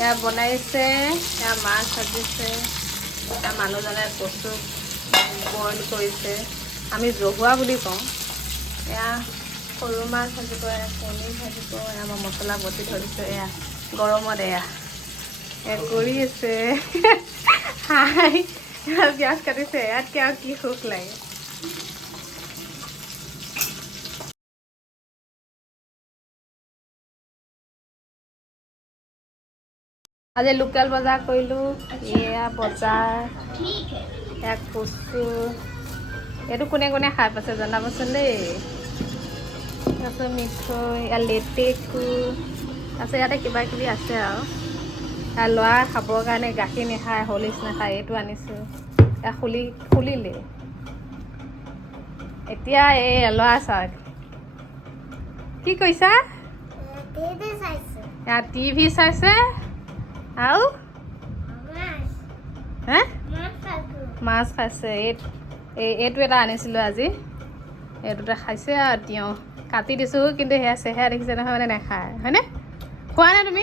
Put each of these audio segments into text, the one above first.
এয়া বনাইছে, এয়া মাছ ভাজিছে, এয়া মানুহজনে কচু বইল কৰিছে, আমি জহুৱা বুলি কওঁ। এয়া সৰু মাছ ভাজিব, এয়া কণী ভাজিব, এয়া মই মছলা বটি থৈ দিছোঁ। এয়া গৰমত এয়া কৰি আছে হাই পিঁয়াজ কাটিছে, ইয়াতকৈ আৰু কি সুখ লাগে। আজি লোকেল বজাৰ কৰিলোঁ। এয়া বজাৰ, এয়া কচু, এইটো কোনে কোনে খাই পাইছে জনাবচোন দেই। তাৰপিছত মিঠৈ, এয়া লেটেকু, তাৰপিছত ইয়াতে কিবা কিবি আছে আৰু। এয়া ল'ৰা খাবৰ কাৰণে গাখীৰ নাখায়, হৰলিক্স নাখায়, এইটো আনিছোঁ। এয়া খুলিলে এতিয়া। এই ল'ৰা চাওক কি কৈছা? এয়া টিভি চাইছে আৰু হে মাছ খাইছে। এইটো এটা আনিছিলোঁ আজি, এই দুটা খাইছে আৰু তিয়ঁহ কাটি দিছোঁ, কিন্তু সেয়া চেহেৰা দেখিছে নহয়, মানে নাখায়, হয়নে? খোৱা নাই তুমি?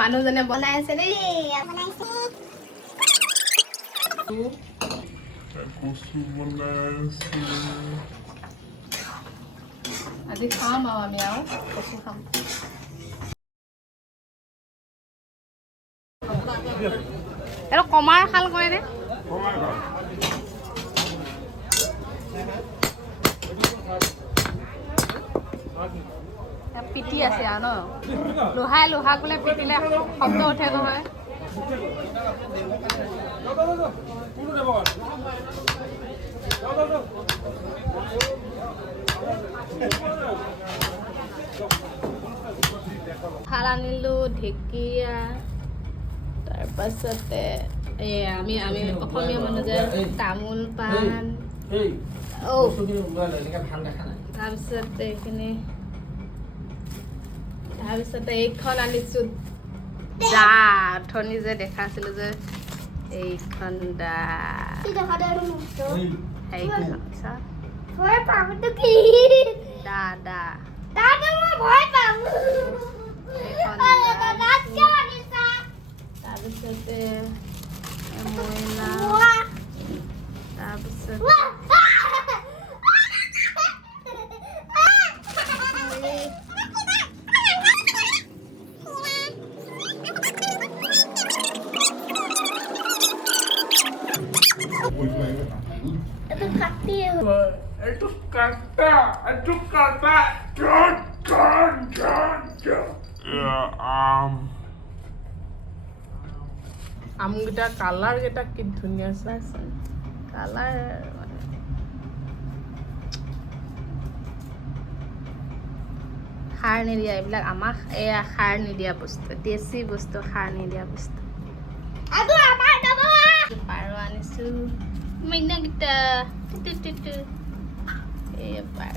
মানুহজনে বনাই আছে দেই, আজি খাম আৰু আমি আৰু কচু খাম। এইটো কমাৰ খাল কৰে নে? পিটি আছে আৰু ন, লোহাক বোলে পিটিলে শব্দ উঠে নহয়। খাল আনিলোঁ, ঢেকীয়া, তাৰপাছতে আমি অসমীয়া মানুহ যে তামোল পাণ, তাৰপিছতে এইখিনি, তাৰপিছতে এইখন আনিছোঁ দা, অথনি যে দেখাইছিলোঁ যে এইখন দা, তাৰপিছতে মইনা, তাৰপিছতে আমকেইটা কালাৰকেইটা কি ধুনীয়া চাইছে, কালাৰ মানে সাৰ নিদিয়া এইবিলাক, আমাক এয়া সাৰ নিদিয়া বস্তু, দেশী বস্তু, সাৰ নিদিয়া বস্তু। পাৰ আনিছোঁ, মইনাকেইটা, এই পাৰ।